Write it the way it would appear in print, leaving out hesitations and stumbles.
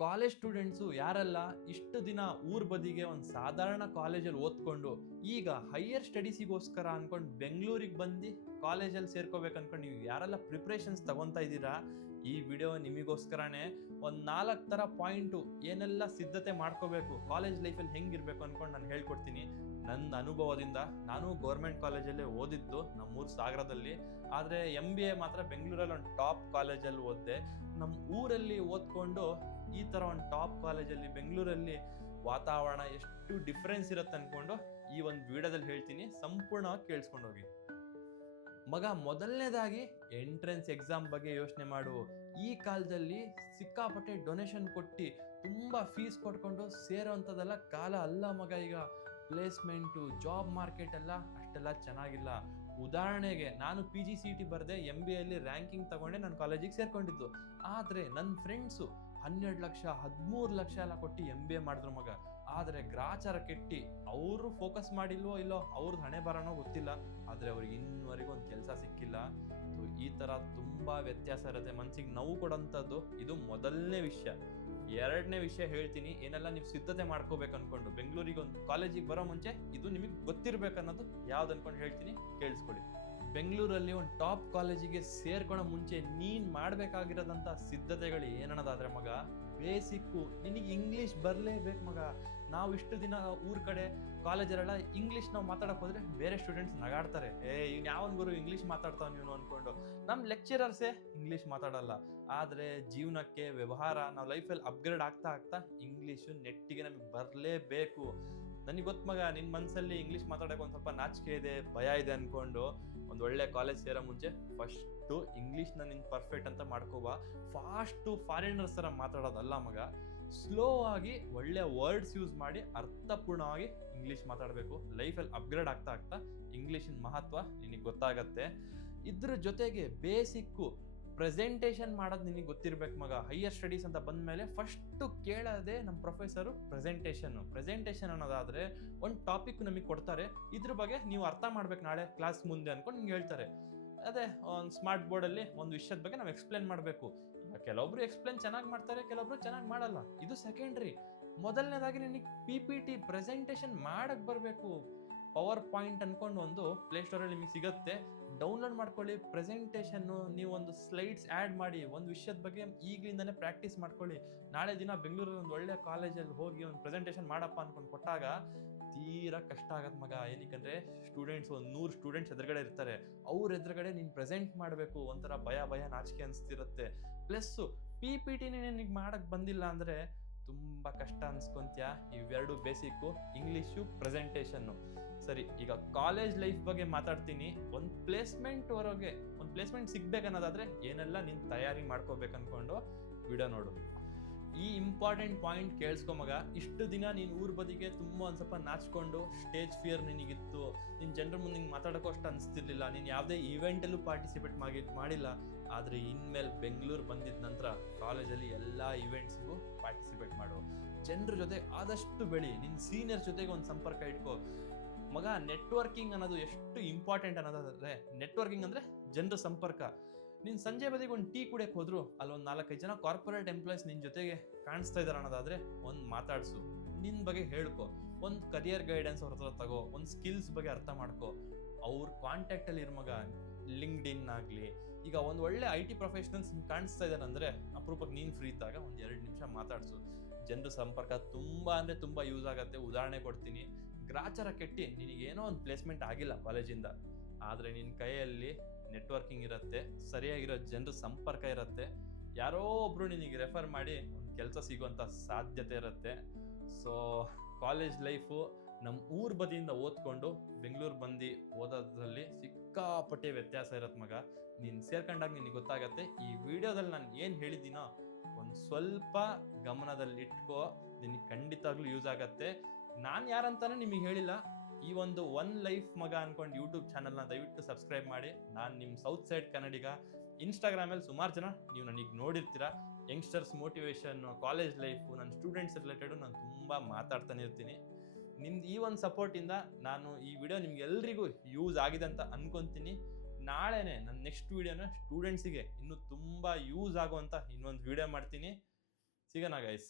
College students ಯಾರೆಲ್ಲ ಇಷ್ಟು ದಿನ ಊರ್ ಬದಿಗೆ ಒಂದು ಸಾಧಾರಣ ಕಾಲೇಜಲ್ಲಿ ಓದ್ಕೊಂಡು ಈಗ ಹೈಯರ್ ಸ್ಟಡೀಸಿಗೋಸ್ಕರ ಅನ್ಕೊಂಡು ಬೆಂಗಳೂರಿಗೆ ಬಂದು ಕಾಲೇಜಲ್ಲಿ ಸೇರ್ಕೋಬೇಕು ಅನ್ಕೊಂಡು ನೀವು ಯಾರೆಲ್ಲ ಪ್ರಿಪ್ರೇಷನ್ಸ್ ತಗೊತಾ ಇದ್ದೀರಾ, ಈ ವಿಡಿಯೋ ನಿಮಗೋಸ್ಕರನೇ. ಒಂದು 4 ಥರ ಪಾಯಿಂಟು ಏನೆಲ್ಲ ಸಿದ್ಧತೆ ಮಾಡ್ಕೋಬೇಕು, ಕಾಲೇಜ್ ಲೈಫಲ್ಲಿ ಹೆಂಗಿರ್ಬೇಕು ಅನ್ಕೊಂಡು ನಾನು ಹೇಳ್ಕೊಡ್ತೀನಿ. ನನ್ನ ಅನುಭವದಿಂದ, ನಾನು ಗೌರ್ಮೆಂಟ್ ಕಾಲೇಜಲ್ಲೇ ಓದಿದ್ದು ನಮ್ಮೂರು ಸಾಗರದಲ್ಲಿ. ಆದರೆ MBA ಮಾತ್ರ ಬೆಂಗಳೂರಲ್ಲಿ ಒಂದು ಟಾಪ್ ಕಾಲೇಜಲ್ಲಿ ಓದಿದೆ. ನಮ್ಮ ಊರಲ್ಲಿ ಓದ್ಕೊಂಡು ಈ ಥರ ಒಂದು ಟಾಪ್ ಕಾಲೇಜಲ್ಲಿ ಬೆಂಗಳೂರಲ್ಲಿ ವಾತಾವರಣ ಎಷ್ಟು ಡಿಫ್ರೆನ್ಸ್ ಇರುತ್ತೆ ಅನ್ಕೊಂಡು ಈ ಒಂದು ವಿಡಿಯೋದಲ್ಲಿ ಹೇಳ್ತೀನಿ, ಸಂಪೂರ್ಣವಾಗಿ ಕೇಳಿಸ್ಕೊಂಡು ಹೋಗಿ. ಮಗ, ಮೊದಲನೇದಾಗಿ ಎಂಟ್ರೆನ್ಸ್ ಎಕ್ಸಾಮ್ ಬಗ್ಗೆ ಯೋಚನೆ ಮಾಡು. ಈ ಕಾಲದಲ್ಲಿ ಸಿಕ್ಕಾಪಟ್ಟೆ ಡೊನೇಷನ್ ಕೊಟ್ಟು ತುಂಬ ಫೀಸ್ ಕೊಟ್ಕೊಂಡು ಸೇರೋವಂಥದ್ದೆಲ್ಲ ಕಾಲ ಅಲ್ಲ ಮಗ. ಈಗ ಪ್ಲೇಸ್ಮೆಂಟು, ಜಾಬ್ ಮಾರ್ಕೆಟ್ ಎಲ್ಲ ಅಷ್ಟೆಲ್ಲ ಚೆನ್ನಾಗಿಲ್ಲ. ಉದಾಹರಣೆಗೆ ನಾನು PGCET ಬರೆದೆ, MBA ಅಲ್ಲಿ ರ್ಯಾಂಕಿಂಗ್ ತಗೊಂಡೆ ನಾನು ಕಾಲೇಜಿಗೆ ಸೇರ್ಕೊಂಡಿದ್ದು. ಆದರೆ ನನ್ನ ಫ್ರೆಂಡ್ಸು 12 ಲಕ್ಷ 13 ಲಕ್ಷ ಎಲ್ಲ ಕೊಟ್ಟು MBA ಮಾಡಿದ್ರು ಮಗ. ಆದರೆ ಗ್ರಾಚಾರ ಕೆಟ್ಟಿ ಅವರು ಫೋಕಸ್ ಮಾಡಿಲ್ವೋ ಇಲ್ಲೋ, ಅವ್ರದ್ದು ಹಣೆ ಬರೋನೋ ಗೊತ್ತಿಲ್ಲ, ಆದರೆ ಅವ್ರಿಗೆ ಇನ್ನುವರೆಗೂ ಒಂದು ಕೆಲಸ ಸಿಕ್ಕಿಲ್ಲ. ಈ ಥರ ತುಂಬ ವ್ಯತ್ಯಾಸ ಇರುತ್ತೆ, ಮನಸ್ಸಿಗೆ ನೋವು ಕೊಡೋಂಥದ್ದು. ಇದು ಮೊದಲನೇ ವಿಷಯ. ಎರಡನೇ ವಿಷಯ ಹೇಳ್ತೀನಿ, ಏನೆಲ್ಲ ನೀವು ಸಿದ್ಧತೆ ಮಾಡ್ಕೋಬೇಕು ಅನ್ಕೊಂಡು ಬೆಂಗಳೂರಿಗೆ ಒಂದು ಕಾಲೇಜಿಗೆ ಬರೋ ಮುಂಚೆ ಇದು ನಿಮಗೆ ಗೊತ್ತಿರ್ಬೇಕು ಅನ್ನೋದು ಯಾವ್ದು ಅನ್ಕೊಂಡು ಹೇಳ್ತೀನಿ, ಕೇಳಿಸ್ಕೊಳ್ಳಿ. ಬೆಂಗಳೂರಲ್ಲಿ ಒಂದು ಟಾಪ್ ಕಾಲೇಜಿಗೆ ಸೇರ್ಕೊಳ್ಳೋ ಮುಂಚೆ ನೀನು ಮಾಡಬೇಕಾಗಿರೋದಂಥ ಸಿದ್ಧತೆಗಳು ಏನನ್ನೋದಾದ್ರೆ ಮಗ, ಬೇಸಿಕ್ಕು ನಿನಗೆ ಇಂಗ್ಲೀಷ್ ಬರಲೇಬೇಕು ಮಗ. ನಾವು ಇಷ್ಟು ದಿನ ಊರ ಕಡೆ ಕಾಲೇಜಲ್ಲೆಲ್ಲ ಇಂಗ್ಲೀಷ್ ನಾವು ಮಾತಾಡೋಕೆ ಹೋದ್ರೆ ಬೇರೆ ಸ್ಟೂಡೆಂಟ್ಸ್ ನಗಾಡ್ತಾರೆ, ಇವ್ನು ಯಾವನ್ ಗುರು ಇಂಗ್ಲೀಷ್ ಮಾತಾಡ್ತಾವ ನೀನು ಅನ್ಕೊಂಡು. ನಮ್ಮ ಲೆಕ್ಚರರ್ಸೇ ಇಂಗ್ಲೀಷ್ ಮಾತಾಡಲ್ಲ. ಆದರೆ ಜೀವನಕ್ಕೆ, ವ್ಯವಹಾರ, ನಾವು ಲೈಫಲ್ಲಿ ಅಪ್ಗ್ರೇಡ್ ಆಗ್ತಾ ಆಗ್ತಾ ಇಂಗ್ಲೀಷು ನೆಟ್ಟಿಗೆ ನಮಗೆ ಬರಲೇಬೇಕು. ನನಗೆ ಗೊತ್ತು ಮಗ, ನಿನ್ನ ಮನಸ್ಸಲ್ಲಿ ಇಂಗ್ಲೀಷ್ ಮಾತಾಡೋಕೆ ಒಂದು ಸ್ವಲ್ಪ ನಾಚಿಕೆ ಇದೆ, ಭಯ ಇದೆ ಅನ್ಕೊಂಡು ಒಂದು ಒಳ್ಳೆ ಕಾಲೇಜ್ ಸೇರೋ ಮುಂಚೆ ಫಸ್ಟು ಇಂಗ್ಲೀಷ್ನ ನಿನ್ನ ಪರ್ಫೆಕ್ಟ್ ಅಂತ ಮಾಡ್ಕೋಬಾ. ಫಾಸ್ಟು ಫಾರಿನರ್ಸ್ ಥರ ಮಾತಾಡೋದಲ್ಲ ಮಗ, ಸ್ಲೋ ಆಗಿ ಒಳ್ಳೆ ವರ್ಡ್ಸ್ ಯೂಸ್ ಮಾಡಿ ಅರ್ಥಪೂರ್ಣವಾಗಿ ಇಂಗ್ಲೀಷ್ ಮಾತಾಡಬೇಕು. ಲೈಫಲ್ಲಿ ಅಪ್ಗ್ರೇಡ್ ಆಗ್ತಾ ಆಗ್ತಾ ಇಂಗ್ಲೀಷಿನ ಮಹತ್ವ ನಿನಗೆ ಗೊತ್ತಾಗತ್ತೆ. ಇದ್ರ ಜೊತೆಗೆ ಬೇಸಿಕ್ಕು ಪ್ರೆಸೆಂಟೇಷನ್ ಮಾಡೋದು ನಿನಗೆ ಗೊತ್ತಿರ್ಬೇಕು ಮಗ. ಹೈಯರ್ ಸ್ಟಡೀಸ್ ಅಂತ ಬಂದಮೇಲೆ ಫಸ್ಟು ಕೇಳೋದೇ ನಮ್ಮ ಪ್ರೊಫೆಸರು ಪ್ರೆಸೆಂಟೇಷನ್ ಅನ್ನೋದಾದರೆ ಒಂದು ಟಾಪಿಕ್ ನಮಗೆ ಕೊಡ್ತಾರೆ, ಇದ್ರ ಬಗ್ಗೆ ನೀವು ಅರ್ಥ ಮಾಡ್ಬೇಕು ನಾಳೆ ಕ್ಲಾಸ್ ಮುಂದೆ ಅನ್ಕೊಂಡು ನಿಮ್ಗೆ ಹೇಳ್ತಾರೆ. ಅದೇ ಒಂದು ಸ್ಮಾರ್ಟ್ ಬೋರ್ಡಲ್ಲಿ ಒಂದು ವಿಷಯದ ಬಗ್ಗೆ ನಾವು ಎಕ್ಸ್ಪ್ಲೇನ್ ಮಾಡಬೇಕು. ಈಗ ಕೆಲವೊಬ್ರು ಎಕ್ಸ್ಪ್ಲೇನ್ ಚೆನ್ನಾಗಿ ಮಾಡ್ತಾರೆ, ಕೆಲವೊಬ್ರು ಚೆನ್ನಾಗಿ ಮಾಡಲ್ಲ, ಇದು ಸೆಕೆಂಡ್ರಿ. ಮೊದಲನೇದಾಗಿ ನಿನಗೆ PPT ಪ್ರೆಸೆಂಟೇಷನ್ ಮಾಡಕ್ಕೆ ಬರಬೇಕು. ಪವರ್ ಪಾಯಿಂಟ್ ಅನ್ಕೊಂಡು ಒಂದು ಪ್ಲೇಸ್ಟೋರಲ್ಲಿ ನಿಮಗೆ ಸಿಗುತ್ತೆ, ಡೌನ್ಲೋಡ್ ಮಾಡ್ಕೊಳ್ಳಿ. ಪ್ರೆಸೆಂಟೇಷನ್ನು ನೀವು ಒಂದು ಸ್ಲೈಡ್ಸ್ ಆ್ಯಡ್ ಮಾಡಿ ಒಂದು ವಿಷಯದ ಬಗ್ಗೆ ಈಗಲಿಂದನೇ ಪ್ರಾಕ್ಟೀಸ್ ಮಾಡ್ಕೊಳ್ಳಿ. ನಾಳೆ ದಿನ ಬೆಂಗಳೂರಲ್ಲಿ ಒಂದು ಒಳ್ಳೆ ಕಾಲೇಜಲ್ಲಿ ಹೋಗಿ ಒಂದು ಪ್ರೆಸೆಂಟೇಷನ್ ಮಾಡಪ್ಪ ಅನ್ಕೊಂಡು ಕೊಟ್ಟಾಗ ತೀರಾ ಕಷ್ಟ ಆಗತ್ತೆ ಮಗ. ಏನಕ್ಕಂದರೆ ಸ್ಟೂಡೆಂಟ್ಸ್ ಒಂದು 100 ಸ್ಟೂಡೆಂಟ್ಸ್ ಎದುರುಗಡೆ ಇರ್ತಾರೆ, ಅವ್ರ ಎದುರುಗಡೆ ನೀನು ಪ್ರೆಸೆಂಟ್ ಮಾಡಬೇಕು. ಒಂಥರ ಭಯ ನಾಚಿಕೆ ಅನಿಸ್ತಿರುತ್ತೆ. ಪ್ಲಸ್ಸು PPT ನಿನಗೆ ಮಾಡೋಕ್ಕೆ ಬಂದಿಲ್ಲ ಅಂದರೆ ತುಂಬ ಕಷ್ಟ ಅನ್ಸ್ಕೊಂತ್ಯಾ. ಇವೆರಡು ಬೇಸಿಕ್ಕು, ಇಂಗ್ಲೀಷು, ಪ್ರೆಸೆಂಟೇಷನ್ನು. ಸರಿ, ಈಗ ಕಾಲೇಜ್ ಲೈಫ್ ಬಗ್ಗೆ ಮಾತಾಡ್ತೀನಿ. ಒಂದು ಪ್ಲೇಸ್ಮೆಂಟ್ ಸಿಗ್ಬೇಕನ್ನೋದಾದ್ರೆ ಏನೆಲ್ಲ ನೀನು ತಯಾರಿ ಮಾಡ್ಕೋಬೇಕು ಅನ್ಕೊಂಡು ವಿಡಿಯೋ ನೋಡು. ಈ ಇಂಪಾರ್ಟೆಂಟ್ ಪಾಯಿಂಟ್ ಕೇಳಿಸ್ಕೊ ಮಗ. ಇಷ್ಟು ದಿನ ನೀನು ಊರ ಬದಿಗೆ ತುಂಬ ಒಂದು ಸ್ವಲ್ಪ ನಾಚ್ಕೊಂಡು ಸ್ಟೇಜ್ ಫಿಯರ್ ನಿನಗಿತ್ತು, ನಿನ್ನ ಜನರ ಮುಂದೆ ನಿಂಗೆ ಮಾತಾಡೋಕ್ಕೂ ಅಷ್ಟು ಅನಿಸ್ತಿರ್ಲಿಲ್ಲ, ನೀನು ಯಾವುದೇ ಇವೆಂಟಲ್ಲೂ ಪಾರ್ಟಿಸಿಪೇಟ್ ಮಾಡಿಲ್ಲ. ಆದರೆ ಇನ್ಮೇಲೆ ಬೆಂಗಳೂರು ಬಂದಿದ್ದ ನಂತರ ಕಾಲೇಜಲ್ಲಿ ಎಲ್ಲ ಇವೆಂಟ್ಸ್ಗೂ ಪಾರ್ಟಿಸಿಪೇಟ್ ಮಾಡು. ಜನರ ಜೊತೆ ಆದಷ್ಟು ಬೆಳಿ, ನಿನ್ನ ಸೀನಿಯರ್ ಜೊತೆಗೆ ಒಂದು ಸಂಪರ್ಕ ಇಟ್ಕೋ ಮಗ. ನೆಟ್ವರ್ಕಿಂಗ್ ಅನ್ನೋದು ಎಷ್ಟು ಇಂಪಾರ್ಟೆಂಟ್ ಅನ್ನೋದಾದ್ರೆ, ನೆಟ್ವರ್ಕಿಂಗ್ ಅಂದರೆ ಜನರ ಸಂಪರ್ಕ. ನೀನು ಸಂಜೆ ಬದಿಗೆ ಒಂದು ಟೀ ಕುಡಿಯೋಕೆ ಹೋದ್ರು ಅಲ್ಲೊಂದು 4-5 ಜನ ಕಾರ್ಪೊರೇಟ್ ಎಂಪ್ಲಾಯ್ಸ್ ನಿನ್ನ ಜೊತೆಗೆ ಕಾಣಿಸ್ತಾ ಇದ್ದಾರೆ ಅನ್ನೋದಾದರೆ ಒಂದು ಮಾತಾಡಿಸು, ನಿನ್ನ ಬಗ್ಗೆ ಹೇಳ್ಕೊ. ಒಂದು ಕರಿಯರ್ ಗೈಡೆನ್ಸ್ ಅವ್ರ ಹತ್ರ ತಗೋ, ಒಂದು ಸ್ಕಿಲ್ಸ್ ಬಗ್ಗೆ ಅರ್ಥ ಮಾಡ್ಕೊ. ಅವ್ರ ಕಾಂಟ್ಯಾಕ್ಟಲ್ಲಿ ಇರೋ ಮಗ. ಲಿಂಕ್ಡ್ಇನ್ ಆಗಲಿ, ಈಗ ಒಂದು ಒಳ್ಳೆ IT ಪ್ರೊಫೆಷನಲ್ಸ್ ಕಾಣಿಸ್ತಾ ಇದ್ದಾರೆ ಅಂದರೆ ಅಪರೂಪಕ್ಕೆ ನೀನು ಫ್ರೀ ಇದ್ದಾಗ ಒಂದು 2 ನಿಮಿಷ ಮಾತಾಡಿಸು. ಜನರ ಸಂಪರ್ಕ ತುಂಬ ಅಂದರೆ ತುಂಬ ಯೂಸ್ ಆಗುತ್ತೆ. ಉದಾಹರಣೆ ಕೊಡ್ತೀನಿ. ಗ್ರಾಚಾರ ಕೆಟ್ಟಿ ನಿನಗೇನೋ ಒಂದು ಪ್ಲೇಸ್ಮೆಂಟ್ ಆಗಿಲ್ಲ ಕಾಲೇಜಿಂದ, ಆದರೆ ನಿನ್ನ ಕೈಯಲ್ಲಿ ನೆಟ್ವರ್ಕಿಂಗ್ ಇರುತ್ತೆ, ಸರಿಯಾಗಿರೋ ಜನರ ಸಂಪರ್ಕ ಇರುತ್ತೆ, ಯಾರೋ ಒಬ್ರು ನಿನಗೆ ರೆಫರ್ ಮಾಡಿ ಒಂದು ಕೆಲಸ ಸಿಗುವಂಥ ಸಾಧ್ಯತೆ ಇರುತ್ತೆ. ಸೊ ಕಾಲೇಜ್ ಲೈಫು ನಮ್ಮ ಊರ ಬದಿಯಿಂದ ಓದ್ಕೊಂಡು ಬೆಂಗಳೂರು ಬಂದು ಓದೋದ್ರಲ್ಲಿ ಸಿಕ್ಕಾಪಟ್ಟೆ ವ್ಯತ್ಯಾಸ ಇರತ್ತೆ ಮಗ. ನೀನು ಸೇರ್ಕೊಂಡಾಗ ನಿನಗೆ ಗೊತ್ತಾಗತ್ತೆ. ಈ ವಿಡಿಯೋದಲ್ಲಿ ನಾನು ಏನು ಹೇಳಿದ್ದೀನೋ ಒಂದು ಸ್ವಲ್ಪ ಗಮನದಲ್ಲಿ ಇಟ್ಕೋ, ನಿನಗೆ ಖಂಡಿತವಾಗ್ಲೂ ಯೂಸ್ ಆಗತ್ತೆ. ನಾನು ಯಾರಂತಾನೆ ನಿಮಗೆ ಹೇಳಿಲ್ಲ. ಈ ಒಂದು ಒನ್ ಲೈಫ್ ಮಗ ಅನ್ಕೊಂಡು ಯೂಟ್ಯೂಬ್ ಚಾನಲ್ನ ದಯವಿಟ್ಟು ಸಬ್ಸ್ಕ್ರೈಬ್ ಮಾಡಿ. ನಾನು ನಿಮ್ಮ ಸೌತ್ ಸೈಡ್ ಕನ್ನಡಿಗ. ಇನ್ಸ್ಟಾಗ್ರಾಮಲ್ಲಿ ಸುಮಾರು ಜನ ನೀವು ನನಗೆ ನೋಡಿರ್ತೀರ. ಯಂಗ್ಸ್ಟರ್ಸ್ ಮೋಟಿವೇಶನ್, ಕಾಲೇಜ್ ಲೈಫು, ನನ್ನ ಸ್ಟೂಡೆಂಟ್ಸ್ ರಿಲೇಟೆಡು ನಾನು ತುಂಬ ಮಾತಾಡ್ತಾನೆ ಇರ್ತೀನಿ. ನಿಮ್ದು ಈ ಒಂದು ಸಪೋರ್ಟಿಂದ ನಾನು ಈ ವಿಡಿಯೋ ನಿಮ್ಗೆಲ್ರಿಗೂ ಯೂಸ್ ಆಗಿದೆ ಅಂತ ಅನ್ಕೊತೀನಿ. ನಾಳೆನೇ ನನ್ನ ನೆಕ್ಸ್ಟ್ ವಿಡಿಯೋನ ಸ್ಟೂಡೆಂಟ್ಸಿಗೆ ಇನ್ನೂ ತುಂಬ ಯೂಸ್ ಆಗುವಂಥ ಇನ್ನೊಂದು ವಿಡಿಯೋ ಮಾಡ್ತೀನಿ. ಸಿಗೋಣ ಗೈಸ್.